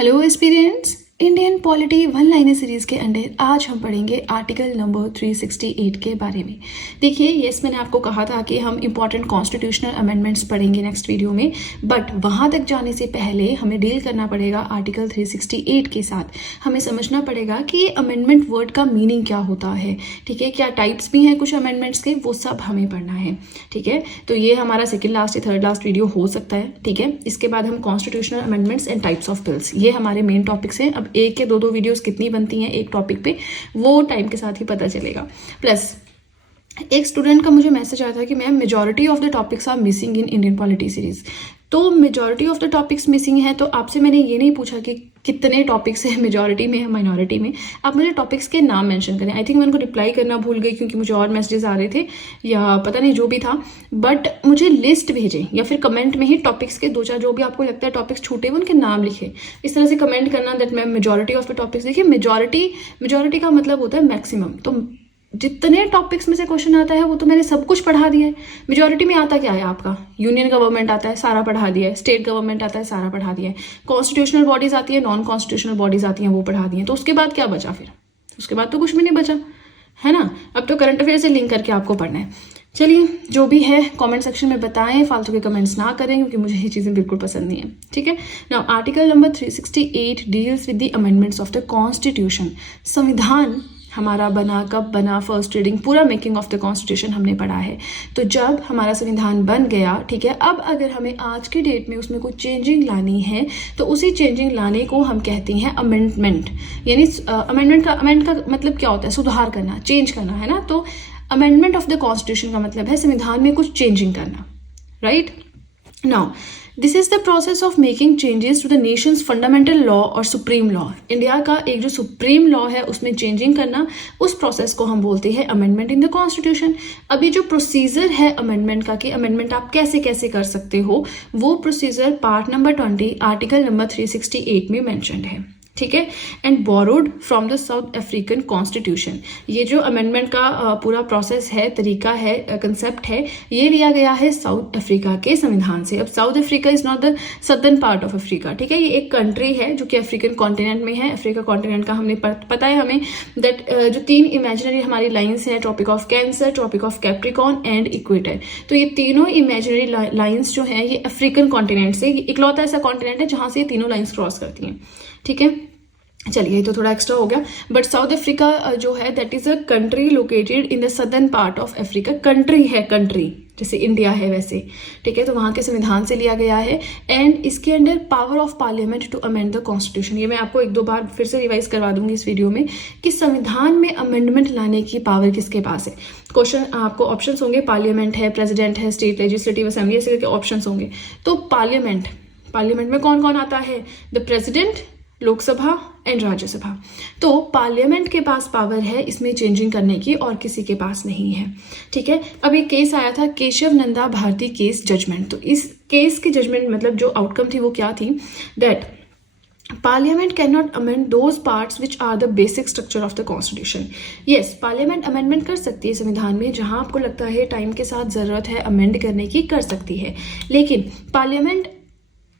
Hello aspirants, Indian polity one liner series के under आज हम पढ़ेंगे आर्टिकल नंबर 368 के बारे में। देखिए, यस मैंने आपको कहा था कि हम इंपॉर्टेंट कॉन्स्टिट्यूशनल अमेंडमेंट्स पढ़ेंगे नेक्स्ट वीडियो में, बट वहाँ तक जाने से पहले हमें डील करना पड़ेगा आर्टिकल 368 के साथ। हमें समझना पड़ेगा कि ये अमेंडमेंट वर्ड का मीनिंग क्या होता है, ठीक है, क्या टाइप्स भी हैं कुछ अमेंडमेंट्स के, वो सब हमें पढ़ना है, ठीक है। तो ये हमारा सेकेंड लास्ट या थर्ड लास्ट वीडियो हो सकता है, ठीक है। इसके बाद हम constitutional amendments and types of bills, ये हमारे मेन टॉपिक्स हैं। अब एक के दो वीडियोस कितनी बनती हैं एक टॉपिक पे, वो टाइम के साथ ही पता चलेगा। प्लस एक स्टूडेंट का मुझे मैसेज आया था कि ma'am majority of the topics are missing in Indian polity series. तो majority of the topics missing है, तो आपसे मैंने ये नहीं पूछा कि कितने टॉपिक्स हैं, मेजॉरिटी में है माइनॉरिटी में। आप मुझे टॉपिक्स के नाम मेंशन करें। आई थिंक मैं उनको रिप्लाई करना भूल गई क्योंकि मुझे और मैसेजेस आ रहे थे या पता नहीं जो भी था, बट मुझे लिस्ट भेजें या फिर कमेंट में ही टॉपिक्स के दो चार जो भी आपको लगता है टॉपिक्स छूटे हुए उनके नाम लिखे। इस तरह से कमेंट करना that ma'am majority of the topics. देखिए, मेजॉरिटी का मतलब होता है मैक्सिमम। तो जितने टॉपिक्स में से क्वेश्चन आता है वो तो मैंने सब कुछ पढ़ा दिया है। मेजॉरिटी में आता क्या है आपका, यूनियन गवर्नमेंट आता है, सारा पढ़ा दिया है। स्टेट गवर्नमेंट आता है, सारा पढ़ा दिया है। कॉन्स्टिट्यूशनल बॉडीज आती है, नॉन कॉन्स्टिट्यूशनल बॉडीज आती हैं, वो पढ़ा दी हैं। तो उसके बाद क्या बचा फिर? उसके बाद तो कुछ भी नहीं बचा, है ना। अब तो करंट अफेयर से लिंक करके आपको पढ़ना है। चलिए, जो भी है कमेंट सेक्शन में बताएं, फालतू के कमेंट्स ना करें क्योंकि मुझे ये चीज़ें बिल्कुल पसंद नहीं है, ठीक है। Now article number 368 deals with the amendments of the constitution. संविधान हमारा बना कब बना, फर्स्ट रीडिंग, पूरा मेकिंग ऑफ द कॉन्स्टिट्यूशन हमने पढ़ा है। तो जब हमारा संविधान बन गया, ठीक है, अब अगर हमें आज की डेट में उसमें कुछ चेंजिंग लानी है तो उसी चेंजिंग लाने को हम कहते हैं अमेंडमेंट। यानी अमेंड का मतलब क्या होता है? सुधार करना, चेंज करना, है ना। तो अमेंडमेंट ऑफ द कॉन्स्टिट्यूशन का मतलब है संविधान में कुछ चेंजिंग करना, right. Now this is the process of making changes to the nation's fundamental law और सुप्रीम लॉ। इंडिया का एक जो सुप्रीम लॉ है उसमें चेंजिंग करना, उस प्रोसेस को हम बोलते हैं अमेंडमेंट इन द कॉन्स्टिट्यूशन। अभी जो प्रोसीजर है अमेंडमेंट का कि अमेंडमेंट आप कैसे कैसे कर सकते हो, वो procedure part number 20 article number 368 में मैंशनड है, ठीक है। And borrowed from the south African constitution. ये जो अमेंडमेंट का पूरा प्रोसेस है, तरीका है, कंसेप्ट है, ये लिया गया है साउथ अफ्रीका के संविधान से। अब south Africa is not the southern part of Africa, ठीक है। ये एक कंट्री है जो कि अफ्रीकन कॉन्टिनेंट में है। अफ्रीका कॉन्टिनेंट का हमने पता है हमें दैट जो तीन इमेजिनरी हमारी लाइन्स हैं, tropic of cancer, tropic of capricorn and equator. तो ये तीनों इमेजिनरी लाइन्स जो हैं ये अफ्रीकन कॉन्टिनेंट से, इकलौता ऐसा कॉन्टिनेंट है जहाँ से ये तीनों लाइन्स क्रॉस करती हैं, ठीक है। चलिए, ये तो थोड़ा एक्स्ट्रा हो गया, बट साउथ अफ्रीका जो है that is a country located in the southern part of Africa. Country है, कंट्री जैसे इंडिया है वैसे, ठीक है। तो वहाँ के संविधान से लिया गया है। एंड इसके under power of parliament to amend the constitution. ये मैं आपको एक दो बार फिर से रिवाइज करवा दूंगी इस वीडियो में कि संविधान में अमेंडमेंट लाने की पावर किसके पास है। क्वेश्चन आपको ऑप्शंस होंगे, पार्लियामेंट है, प्रेसिडेंट है, स्टेट लेजिस्लेटिव असेंबली, ऐसे करके ऑप्शंस होंगे। तो पार्लियामेंट में कौन कौन आता है? The president, Lok Sabha and Rajya Sabha. तो पार्लियामेंट के पास पावर है इसमें चेंजिंग करने की, और किसी के पास नहीं है, ठीक है। अब एक केस आया था केशव नंदा भारती केस जजमेंट। तो इस केस की जजमेंट मतलब जो आउटकम थी वो क्या थी, that parliament can not amend those parts which are the basic structure of the constitution. Yes, parliament amendment कर सकती है संविधान में, जहां आपको लगता है टाइम के साथ जरूरत है अमेंड करने की, कर सकती है। लेकिन पार्लियामेंट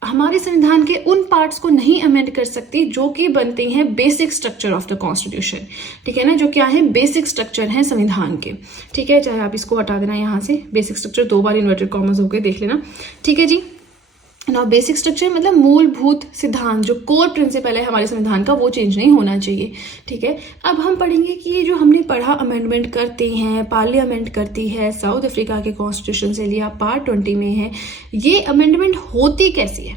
हमारे संविधान के उन पार्ट्स को नहीं अमेंड कर सकती जो कि बनते हैं basic structure of the constitution, ठीक है ना। जो क्या है? बेसिक स्ट्रक्चर है संविधान के, ठीक है। चाहे आप इसको हटा देना यहाँ से, बेसिक स्ट्रक्चर दो बार इन्वर्टेड कॉमर्स होकर देख लेना, ठीक है जी। ना बेसिक स्ट्रक्चर मतलब मूलभूत सिद्धांत, जो कोर प्रिंसिपल है हमारे संविधान का, वो चेंज नहीं होना चाहिए, ठीक है। अब हम पढ़ेंगे कि ये जो हमने पढ़ा अमेंडमेंट करते हैं, पार्लियामेंट करती है, साउथ अफ्रीका के कॉन्स्टिट्यूशन से लिया, पार्ट 20 में है, ये अमेंडमेंट होती कैसी है,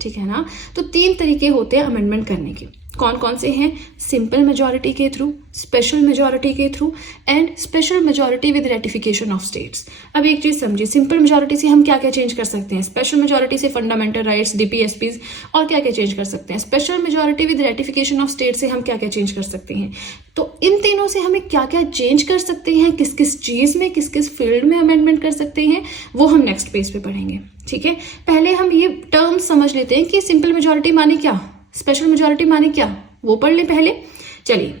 ठीक है ना। तो तीन तरीके होते हैं अमेंडमेंट करने के। कौन कौन से हैं? सिंपल मेजॉरिटी के थ्रू, स्पेशल मेजॉरिटी के through and special majority with ratification of states. अब एक चीज समझिए, सिंपल मेजॉरिटी से हम क्या क्या चेंज कर सकते हैं, स्पेशल मेजॉरिटी से फंडामेंटल राइट्स, डीपीएसपीज और क्या क्या चेंज कर सकते हैं, special majority with ratification of state से हम क्या क्या चेंज कर सकते हैं। तो इन तीनों से हमें क्या क्या चेंज कर सकते हैं, किस किस चीज में, किस किस फील्ड में अमेंडमेंट कर सकते हैं, वो हम नेक्स्ट पेज पे पढ़ेंगे, ठीक है। पहले हम ये टर्म समझ लेते हैं कि सिंपल मेजॉरिटी माने क्या, स्पेशल मेजॉरिटी माने क्या, वो पढ़ लें पहले। चलिए,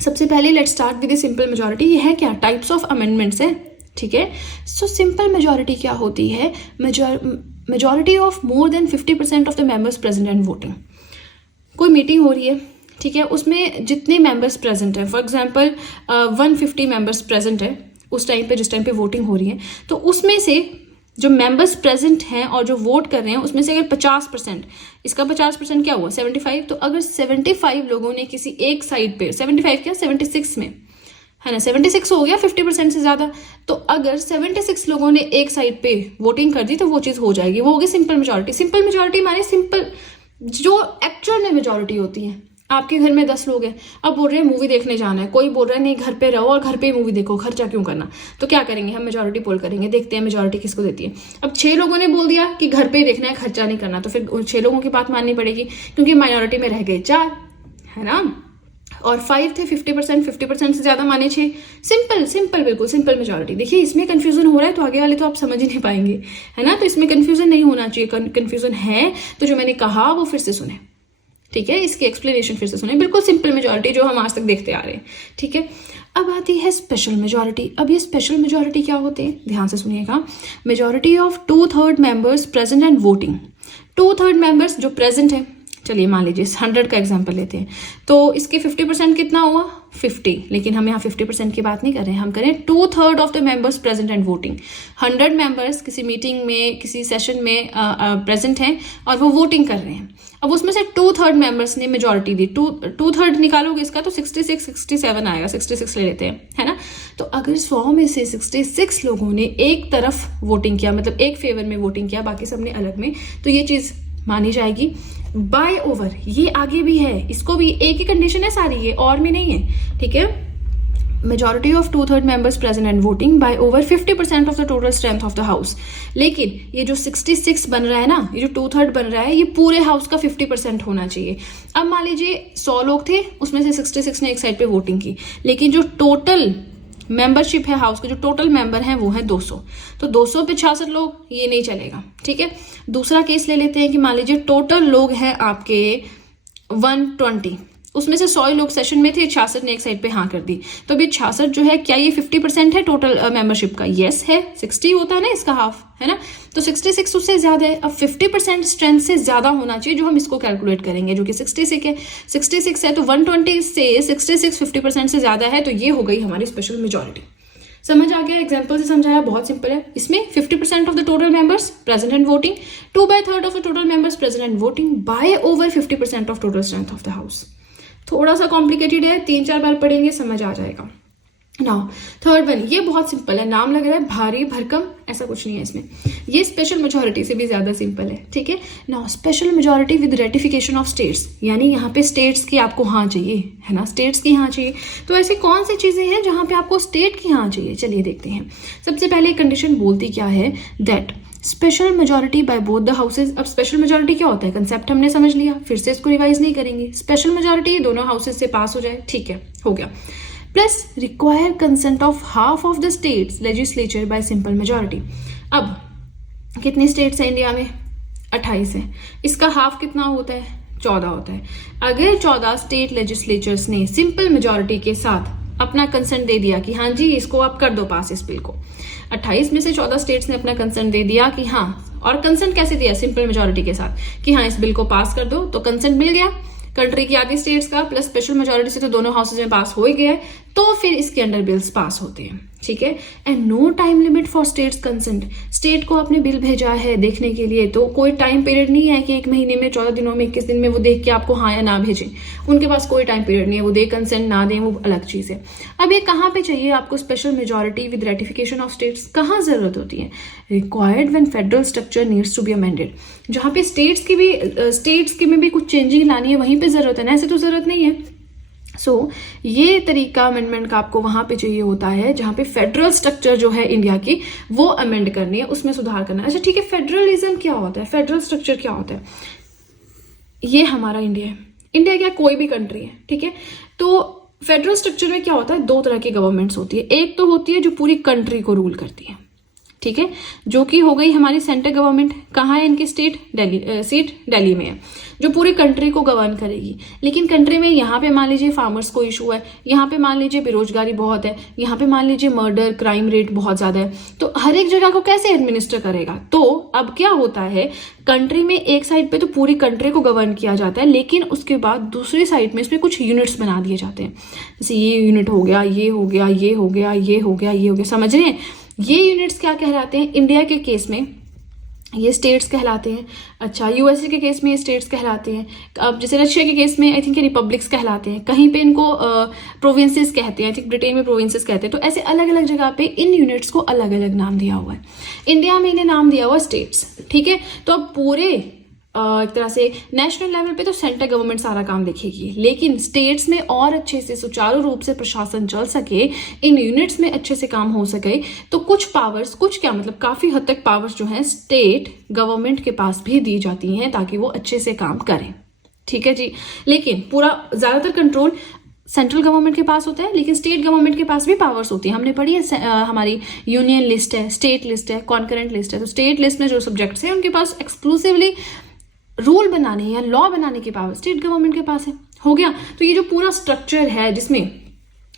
सबसे पहले let's start with simple majority. ये है क्या? टाइप्स ऑफ अमेंडमेंट्स है, ठीक है। सो सिंपल मेजॉरिटी क्या होती है? Majority of more than 50% of the members present and voting. कोई मीटिंग हो रही है, ठीक है, उसमें जितने मेंबर्स प्रेजेंट हैं, फॉर एग्जांपल 150 मेंबर्स प्रेजेंट है उस टाइम पे, जिस टाइम पे वोटिंग हो रही है, तो उसमें से जो मेंबर्स प्रेजेंट हैं और जो वोट कर रहे हैं उसमें से अगर 50%, इसका 50% क्या हुआ 75, तो अगर 75 लोगों ने किसी एक साइड पे, 75 क्या 76 में है ना, 76 हो गया 50% से ज़्यादा, तो अगर 76 लोगों ने एक साइड पे वोटिंग कर दी तो वो चीज़ हो जाएगी, वो होगी सिंपल मेजॉरिटी। सिंपल मेजॉरिटी माने सिंपल जो एक्चुअल में मेजॉरिटी होती है। आपके घर में 10 लोग हैं, अब बोल रहे हैं मूवी देखने जाना है, कोई बोल रहा है नहीं घर पे रहो और घर पे ही मूवी देखो, खर्चा क्यों करना, तो क्या करेंगे हम, मेजॉरिटी पोल करेंगे, देखते हैं मेजॉरिटी किसको देती है। अब 6 लोगों ने बोल दिया कि घर पे ही देखना है, खर्चा नहीं करना, तो फिर 6 लोगों की बात माननी पड़ेगी, क्योंकि माइनॉरिटी में रह गए 4, है ना, और 5 थे, 50% से ज्यादा माने 6। सिंपल बिल्कुल सिंपल मेजॉरिटी। देखिए इसमें कंफ्यूजन हो रहा है तो आगे वाले तो आप समझ ही नहीं पाएंगे, है ना, तो इसमें कंफ्यूजन नहीं होना चाहिए। कंफ्यूजन है तो जो मैंने कहा वो फिर से सुने, ठीक है, इसकी एक्सप्लेनेशन फिर से सुने, बिल्कुल सिंपल मेजॉरिटी जो हम आज तक देखते आ रहे हैं, ठीक है। अब आती है स्पेशल मेजॉरिटी। अब ये स्पेशल मेजॉरिटी क्या होते हैं, ध्यान से सुनिएगा। Majority of 2/3 members present and voting. 2/3 members जो प्रेजेंट है, चलिए मान लीजिए 100 का एग्जांपल लेते हैं, तो इसके 50% कितना हुआ 50, लेकिन हम यहाँ 50% की बात नहीं कर रहे हैं, हम करें 2/3 of the members present and voting. 100 members किसी मीटिंग में, किसी सेशन में प्रेजेंट हैं और वो वोटिंग कर रहे हैं। अब उसमें से 2/3 मेंबर्स ने मेजॉरिटी दी, 2/3 निकालोगे इसका तो 66 67 आएगा, 66 ले लेते हैं, है ना। तो अगर 100 में से 66 लोगों ने एक तरफ वोटिंग किया, मतलब एक फेवर में वोटिंग किया, बाकी सबने अलग में, तो ये चीज मानी जाएगी। बाय ओवर ये आगे भी है, इसको भी एक ही कंडीशन है सारी, ये और में नहीं है, ठीक है। Majority of 2/3 members present and voting by over 50% of the total strength of the house. लेकिन ये जो 66 बन रहा है ना, ये जो 2/3 बन रहा है, ये पूरे हाउस का 50% होना चाहिए। अब मान लीजिए 100 लोग थे, उसमें से 66 ने एक साइड पे वोटिंग की, लेकिन जो टोटल मेंबरशिप है हाउस के, जो टोटल मेंबर हैं वो है 200, तो 200 पे 66 लोग, ये नहीं चलेगा, ठीक है। दूसरा केस ले लेते हैं कि मान लीजिए टोटल लोग हैं आपके 120, उसमें से 100 लोग सेशन में थे, 66 ने एक साइड पे हाँ कर दी, तो अभी 66 जो है, क्या ये 50% है टोटल मेंबरशिप का? यस है, 60 होता है ना इसका हाफ, है ना, तो 66 उससे ज्यादा है। अब 50% स्ट्रेंथ से ज्यादा होना चाहिए, जो हम इसको कैलकुलेट करेंगे, जो कि 66 है। 66 है तो 120 से 66 50% से ज्यादा है, तो ये हो गई हमारी स्पेशल मेजॉरिटी। समझ आ गया, एग्जाम्पल से समझाया, बहुत सिंपल है। इसमें 50% of the total members present and voting, 2/3 of the total members present and voting by over 50% of total strength of the house. थोड़ा सा कॉम्प्लिकेटेड है, 3-4 बार पढ़ेंगे समझ आ जाएगा। नाउ थर्ड वन, ये बहुत सिंपल है, नाम लग रहा है भारी भरकम, ऐसा कुछ नहीं है इसमें, ये स्पेशल मेजॉरिटी से भी ज्यादा सिंपल है, ठीक है। Now special majority with ratification of states, यानी यहाँ पे स्टेट्स की आपको हाँ चाहिए, है ना, स्टेट्स की हाँ चाहिए। तो ऐसी कौन सी चीजें हैं जहाँ पे आपको स्टेट की हाँ चाहिए, चलिए देखते हैं। सबसे पहले कंडीशन बोलती क्या है, that special majority by both the houses. अब स्पेशल मेजॉरिटी क्या होता है, कंसेप्ट हमने समझ लिया, फिर से इसको रिवाइज नहीं करेंगे। स्पेशल मेजॉरिटी दोनों हाउसेज से पास हो जाए, ठीक है, हो गया। Plus require consent of half of the states legislature bye simple majority. अब कितनी स्टेट्स हैं इंडिया में, 28 है, इसका हाफ कितना होता है, 14 होता है। अगर 14 स्टेट लेजिस्लेचर्स ने सिंपल मेजॉरिटी के साथ अपना कंसेंट दे दिया कि हाँ जी इसको आप कर दो पास, इस बिल को, 28 में से 14 स्टेट्स ने अपना कंसेंट दे दिया कि हाँ, और कंसेंट कैसे दिया, सिंपल मेजॉरिटी के साथ कि हाँ इस बिल को पास कर दो, तो कंसेंट मिल गया कंट्री की आधी स्टेट्स का, प्लस स्पेशल मेजॉरिटी से तो दोनों हाउसेज में पास हो ही गया है, तो फिर इसके अंडर बिल्स पास होते हैं, ठीक है। And no time limit for states consent, state को आपने बिल भेजा है देखने के लिए, तो कोई टाइम पीरियड नहीं है कि 1 महीने में, 14 दिनों में, 21 दिन में वो देख के आपको हाँ या ना भेजें, उनके पास कोई टाइम पीरियड नहीं है, वो दे कंसेंट ना दें वो अलग चीज है। अब ये कहाँ पे चाहिए आपको special majority with ratification of states, कहाँ जरूरत होती है, required when federal structure needs to be amended, जहाँ पे स्टेट्स की में भी कुछ चेंजिंग लानी है, वहीं पे जरूरत है ना, ऐसे तो जरूरत नहीं है। ये तरीका अमेंडमेंट का आपको वहां पे चाहिए होता है जहां पे फेडरल स्ट्रक्चर जो है इंडिया की वो अमेंड करनी है, उसमें सुधार करना है। अच्छा ठीक है, फेडरलिज्म क्या होता है, फेडरल स्ट्रक्चर क्या होता है, ये हमारा इंडिया है, इंडिया क्या कोई भी कंट्री है, ठीक है। तो फेडरल स्ट्रक्चर में क्या होता है, 2 तरह की गवर्नमेंट्स होती है, एक तो होती है जो पूरी कंट्री को रूल करती है, ठीक है, जो कि हो गई हमारी सेंट्रल गवर्नमेंट। कहाँ है इनकी सीट दिल्ली में है, जो पूरी कंट्री को गवर्न करेगी। लेकिन कंट्री में यहाँ पे मान लीजिए फार्मर्स को इशू है, यहाँ पे मान लीजिए बेरोजगारी बहुत है, यहाँ पे मान लीजिए मर्डर क्राइम रेट बहुत ज्यादा है, तो हर एक जगह को कैसे एडमिनिस्टर करेगा। तो अब क्या होता है, कंट्री में एक साइड पे तो पूरी कंट्री को गवर्न किया जाता है, लेकिन उसके बाद दूसरी साइड में इसमें कुछ यूनिट्स बना दिए जाते हैं। जैसे ये यूनिट हो गया, ये हो गया, ये हो गया, ये हो गया, ये हो गया, समझ रहे हैं। ये यूनिट्स क्या कहलाते हैं, इंडिया के केस में ये स्टेट्स कहलाते हैं। अच्छा, यूएसए के केस में ये स्टेट्स कहलाते हैं। अब जैसे रशिया के केस में आई थिंक ये रिपब्लिक्स कहलाते हैं, कहीं पे इनको प्रोविंसेस कहते हैं, आई थिंक ब्रिटेन में प्रोविंसेस कहते हैं। तो ऐसे अलग अलग जगह पे इन यूनिट्स को अलग अलग नाम दिया हुआ है। इंडिया में इन्हें नाम दिया हुआ स्टेट्स, ठीक है। तो अब पूरे एक तरह से नेशनल लेवल पे तो सेंट्रल गवर्नमेंट सारा काम देखेगी, लेकिन स्टेट्स में और अच्छे से सुचारू रूप से प्रशासन चल सके, इन यूनिट्स में अच्छे से काम हो सके, तो कुछ पावर्स, कुछ क्या मतलब काफी हद तक पावर्स जो है स्टेट गवर्नमेंट के पास भी दी जाती हैं ताकि वो अच्छे से काम करें, ठीक है जी। लेकिन पूरा ज्यादातर कंट्रोल सेंट्रल गवर्नमेंट के पास होता है, लेकिन स्टेट गवर्नमेंट के पास भी पावर्स होती है। हमने पढ़ी है हमारी यूनियन लिस्ट है, स्टेट लिस्ट है, कॉन्करेंट लिस्ट है। तो स्टेट लिस्ट में जो सब्जेक्ट्स हैं उनके पास एक्सक्लूसिवली रूल बनाने या लॉ बनाने की पावर स्टेट गवर्नमेंट के पास है। हो गया। तो ये जो पूरा स्ट्रक्चर है जिसमें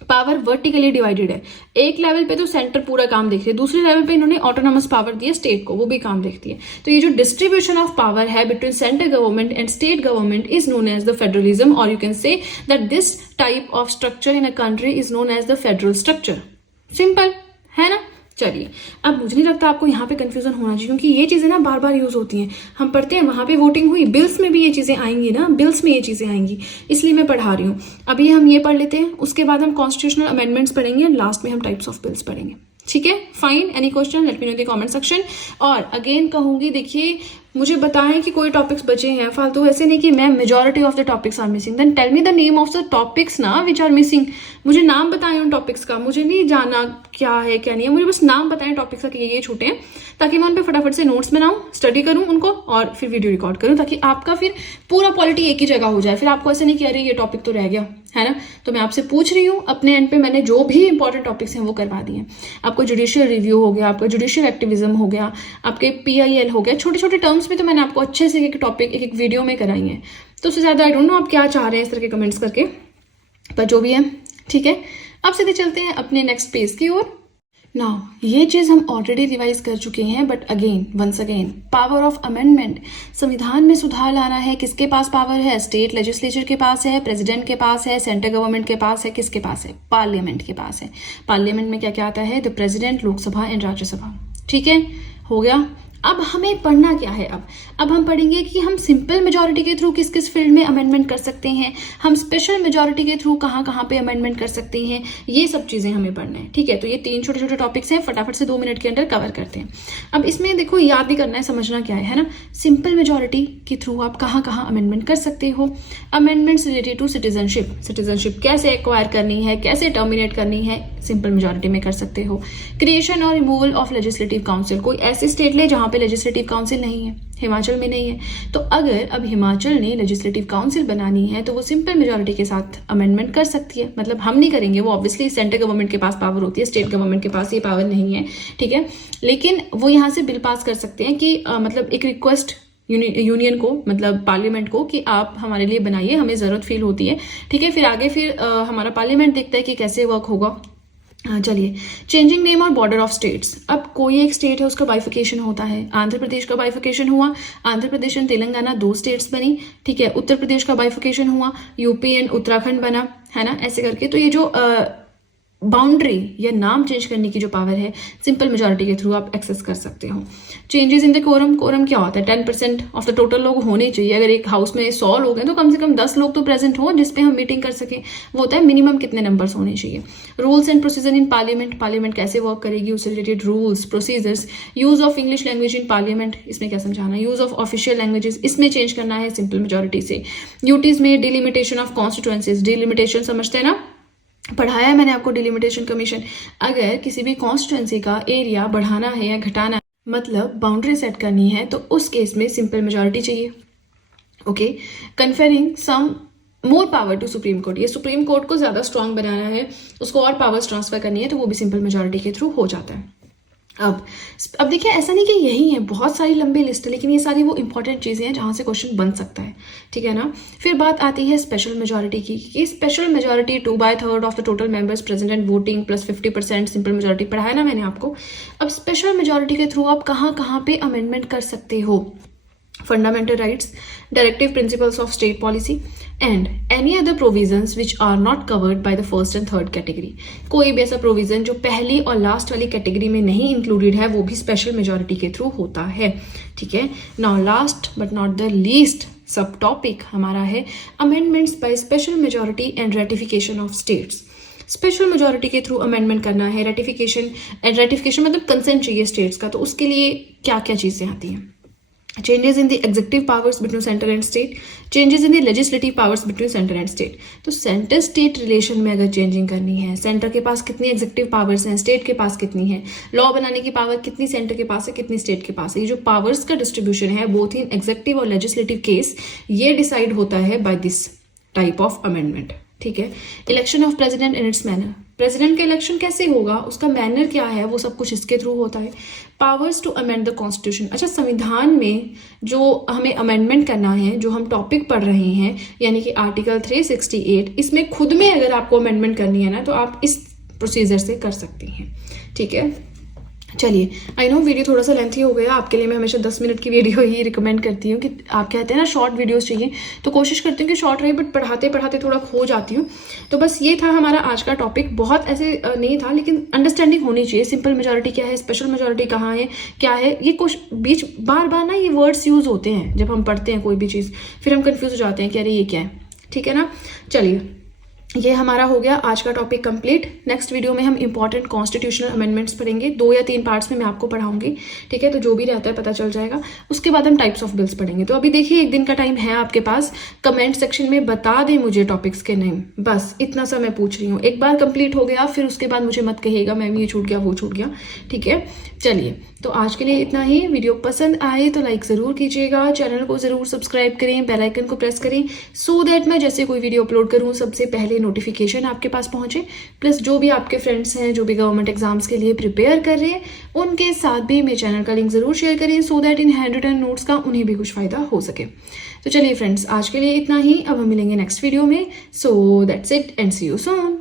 पावर वर्टिकली डिवाइडेड है, एक लेवल पे तो सेंटर पूरा काम देखती है, दूसरे लेवल पे इन्होंने ऑटोनॉमस पावर दी है स्टेट को, वो भी काम देखती है। तो ये जो डिस्ट्रीब्यूशन ऑफ पावर है between central government and state government is known as the federalism, और you can say that this type of structure in a country is known as the federal structure. Simple है ना। चलिए, अब मुझे नहीं लगता आपको यहाँ पे कंफ्यूजन होना चाहिए, क्योंकि ये चीजें ना बार बार यूज होती हैं। हम पढ़ते हैं, वहां पे वोटिंग हुई, बिल्स में भी ये चीजें आएंगी ना, बिल्स में ये चीजें आएंगी, इसलिए मैं पढ़ा रही हूँ। अभी हम ये पढ़ लेते हैं, उसके बाद हम कॉन्स्टिट्यूशनल अमेंडमेंट्स पढ़ेंगे, लास्ट में हम टाइप्स ऑफ बिल्स पढ़ेंगे, ठीक है। Fine, any question let me know in the comment section. और अगेन कहूंगी, देखिए मुझे बताएं कि कोई टॉपिक्स बचे हैं फालतू, ऐसे नहीं कि मैं majority of the topics are missing, then tell me the name of the topics ना विच आर मिसिंग। मुझे नाम बताएं उन टॉपिक्स का, मुझे नहीं जानना क्या है क्या नहीं है, मुझे बस नाम बताएं टॉपिक्स का कि ये छूटे हैं, ताकि मैं उन पर फटाफट से नोट्स बनाऊं, स्टडी करूं उनको और फिर वीडियो रिकॉर्ड करूं, ताकि आपका फिर पूरा पॉलिटी एक ही जगह हो जाए। फिर आपको ऐसे नहीं कि अरे ये टॉपिक तो रह गया है ना। तो मैं आपसे पूछ रही हूँ, अपने एंड पे मैंने जो भी इंपॉर्टेंट टॉपिक्स हैं वो करवा दिए। आपको जुडिशियल रिव्यू हो गया, आपका जुडिशियल एक्टिविज्म हो गया, आपके PIL हो गया, छोटे छोटे टर्म्स में तो मैंने आपको अच्छे से एक टॉपिक एक वीडियो में कराई है। तो उससे ज्यादा आई डोंट नो आप क्या चाह रहे हैं इस तरह के कमेंट्स करके, पर जो भी है ठीक है। अब सीधे चलते हैं अपने नेक्स्ट पेज की ओर। नाउ ये चीज हम ऑलरेडी रिवाइज कर चुके हैं, but again once again power of amendment, संविधान में सुधार लाना है, किसके पास पावर है, स्टेट लेजिस्लेचर के पास है, प्रेसिडेंट के पास है, सेंट्रल गवर्नमेंट के पास है, किसके पास है, पार्लियामेंट के पास है। पार्लियामेंट में क्या क्या आता है, the president, Lok Sabha and Rajya Sabha, ठीक है, हो गया। अब हमें पढ़ना क्या है, अब हम पढ़ेंगे कि हम सिंपल मेजॉरिटी के थ्रू किस किस फील्ड में अमेंडमेंट कर सकते हैं, हम स्पेशल मेजॉरिटी के थ्रू कहाँ कहाँ पे अमेंडमेंट कर सकते हैं, ये सब चीजें हमें पढ़ना है, ठीक है। तो ये 3 छोटे छोटे टॉपिक्स हैं, फटाफट से 2 मिनट के अंदर कवर करते हैं। अब इसमें देखो याद भी करना है, समझना क्या है ना। सिंपल मेजॉरिटी के थ्रू आप कहाँ कहाँ अमेंडमेंट कर सकते हो। Amendments related to citizenship, citizenship कैसे एक्वायर करनी है, कैसे टर्मिनेट करनी है, सिंपल मेजॉरिटी में कर सकते हो। क्रिएशन और रिमूवल ऑफ लेजिस्लेटिव काउंसिल, कोई ऐसी स्टेट ले जहां पे लेजिस्लेटिव काउंसिल नहीं है, हिमाचल में नहीं है, तो अगर अब हिमाचल ने लेजिस्लेटिव काउंसिल बनानी है तो वो सिंपल मेजॉरिटी के साथ अमेंडमेंट कर सकती है। मतलब हम नहीं करेंगे, वो ऑब्वियसली सेंट्रल गवर्नमेंट के पास पावर होती है, स्टेट गवर्नमेंट के पास ये पावर नहीं है, ठीक है। लेकिन वो यहाँ से बिल पास कर सकते हैं कि मतलब एक रिक्वेस्ट यूनियन को, मतलब पार्लियामेंट को, कि आप हमारे लिए बनाइए, हमें जरूरत फील होती है, ठीक है। फिर आगे फिर हमारा पार्लियामेंट देखता है कि कैसे वर्क होगा। चलिए, चेंजिंग नेम और बॉर्डर ऑफ स्टेट्स। अब कोई एक स्टेट है उसका बाइफिकेशन होता है, आंध्र प्रदेश का बाइफिकेशन हुआ, आंध्र प्रदेश एंड तेलंगाना 2 स्टेट्स बनी, ठीक है। उत्तर प्रदेश का बाइफिकेशन हुआ, यूपी एंड उत्तराखंड बना, है ना, ऐसे करके। तो ये जो बाउंड्री या नाम चेंज करने की जो पावर है, सिंपल मेजॉरिटी के थ्रू आप एक्सेस कर सकते हो। Changes in the quorum, quorum क्या होता है, 10% ऑफ द टोटल लोग होने चाहिए। अगर एक हाउस में 100 लोग हैं तो कम से कम 10 लोग तो प्रेजेंट हो जिसपे हम मीटिंग कर सके, वो होता है मिनिमम कितने नंबर्स होने चाहिए। Rules and procedure in parliament, parliament कैसे वर्क करेगी, उससे related rules procedures. Use of English language in parliament, इसमें क्या समझाना, यूज ऑफ ऑफिशियल लैंग्वेजेस, इसमें चेंज करना है सिंपल मेजॉरिटी से। ड्यूटीज में डिलिमिटेशन ऑफ कॉन्स्टिट्यूएंसीज, डिलिमिटेशन समझते हैं ना, पढ़ाया है मैंने आपको डिलिमिटेशन कमीशन। अगर किसी भी कॉन्स्टिट्यूएंसी का एरिया बढ़ाना है या घटाना है, मतलब बाउंड्री सेट करनी है, तो उस केस में सिंपल मेजॉरिटी चाहिए, okay. Conferring some more power to supreme court, ये सुप्रीम कोर्ट को ज्यादा स्ट्रांग बनाना है, उसको और पावर्स ट्रांसफर करनी है, तो वो भी सिंपल मेजॉरिटी के थ्रू हो जाता है। अब देखिए, ऐसा नहीं कि यही है, बहुत सारी लंबी लिस्ट है, लेकिन ये सारी वो इंपॉर्टेंट चीज़ें हैं जहाँ से क्वेश्चन बन सकता है, ठीक है ना। फिर बात आती है स्पेशल मेजॉरिटी की, कि special majority 2/3 of the total members present and voting plus 50% simple majority, पढ़ा है ना मैंने आपको। अब स्पेशल मेजॉरिटी के थ्रू आप कहाँ कहाँ पे अमेंडमेंट कर सकते हो? Fundamental rights, directive principles of state policy and any other provisions which are not covered by the first and third category. कोई भी ऐसा प्रोविजन जो पहली और लास्ट वाली कैटेगरी में नहीं इंक्लूडेड है, वो भी स्पेशल मेजॉरिटी के थ्रू होता है, ठीक है। Now last but not the least सब टॉपिक हमारा है amendments by special majority and ratification of states. Special majority के थ्रू अमेंडमेंट करना है, रेटिफिकेशन मतलब कंसेंट चाहिए स्टेट्स का, तो उसके लिए क्या क्या चीज़ें आती हैं? Changes in the executive powers between centre and state, changes in the legislative powers between centre and state. तो सेंटर स्टेट रिलेशन में अगर चेंजिंग करनी है, सेंटर के पास कितनी एग्जीक्यूटिव पावर्स हैं, स्टेट के पास कितनी है, लॉ बनाने की पावर कितनी सेंटर के पास है, कितनी स्टेट के पास है, ये जो पावर्स का डिस्ट्रीब्यूशन है बोथ इन एग्जीक्यूटिव और लेजिस्लेटिव केस, ये डिसाइड होता है by this type of amendment, ठीक है। Election of president in its manner, president का इलेक्शन कैसे होगा, उसका मैनर क्या है, वो सब कुछ इसके थ्रू होता है। Powers to amend the constitution, अच्छा संविधान में जो हमें अमेंडमेंट करना है, जो हम टॉपिक पढ़ रहे हैं, यानी कि आर्टिकल 368, इसमें खुद में अगर आपको अमेंडमेंट करनी है ना, तो आप इस प्रोसीजर से कर सकती हैं, ठीक है। चलिए, आई नो वीडियो थोड़ा सा लेंथी हो गया, आपके लिए मैं हमेशा 10 मिनट की वीडियो ही रिकमेंड करती हूँ, कि आप कहते हैं ना शॉर्ट वीडियोस चाहिए, तो कोशिश करती हूँ कि शॉर्ट रहे, बट पढ़ाते पढ़ाते थोड़ा खो जाती हूँ। तो बस ये था हमारा आज का टॉपिक, बहुत ऐसे नहीं था, लेकिन अंडरस्टैंडिंग होनी चाहिए। सिंपल मेजॉरिटी क्या है, स्पेशल मेजॉरिटी कहाँ है, क्या है, ये कुछ बीच बार बार ना ये वर्ड्स यूज होते हैं जब हम पढ़ते हैं कोई भी चीज़, फिर हम कंफ्यूज हो जाते हैं कि अरे ये क्या है, ठीक है ना। चलिए, ये हमारा हो गया आज का टॉपिक कंप्लीट। नेक्स्ट वीडियो में हम इंपॉर्टेंट कॉन्स्टिट्यूशनल अमेंडमेंट्स पढ़ेंगे, 2 या 3 पार्ट्स में मैं आपको पढ़ाऊंगी, ठीक है। तो जो भी रहता है पता चल जाएगा। उसके बाद हम टाइप्स ऑफ बिल्स पढ़ेंगे। तो अभी देखिए, 1 दिन का टाइम है आपके पास, कमेंट सेक्शन में बता दें मुझे टॉपिक्स के नेम, बस इतना सा मैं पूछ रही हूँ। एक बार कंप्लीट हो गया, फिर उसके बाद मुझे मत कहिएगा मैम ये छूट गया वो छूट गया, ठीक है। चलिए, तो आज के लिए इतना ही। वीडियो पसंद आए तो लाइक ज़रूर कीजिएगा, चैनल को ज़रूर सब्सक्राइब करें, बेल आइकन को प्रेस करें, सो दैट मैं जैसे कोई वीडियो अपलोड करूँ सबसे पहले नोटिफिकेशन आपके पास पहुंचे। प्लस जो भी आपके फ्रेंड्स हैं जो भी गवर्नमेंट एग्जाम्स के लिए प्रिपेयर कर रहे हैं, उनके साथ भी मेरे चैनल का लिंक ज़रूर शेयर करें, so that in handwritten notes का उन्हें भी कुछ फ़ायदा हो सके। तो चलिए फ्रेंड्स, आज के लिए इतना ही। अब हम मिलेंगे नेक्स्ट वीडियो में। So that's it and see you soon.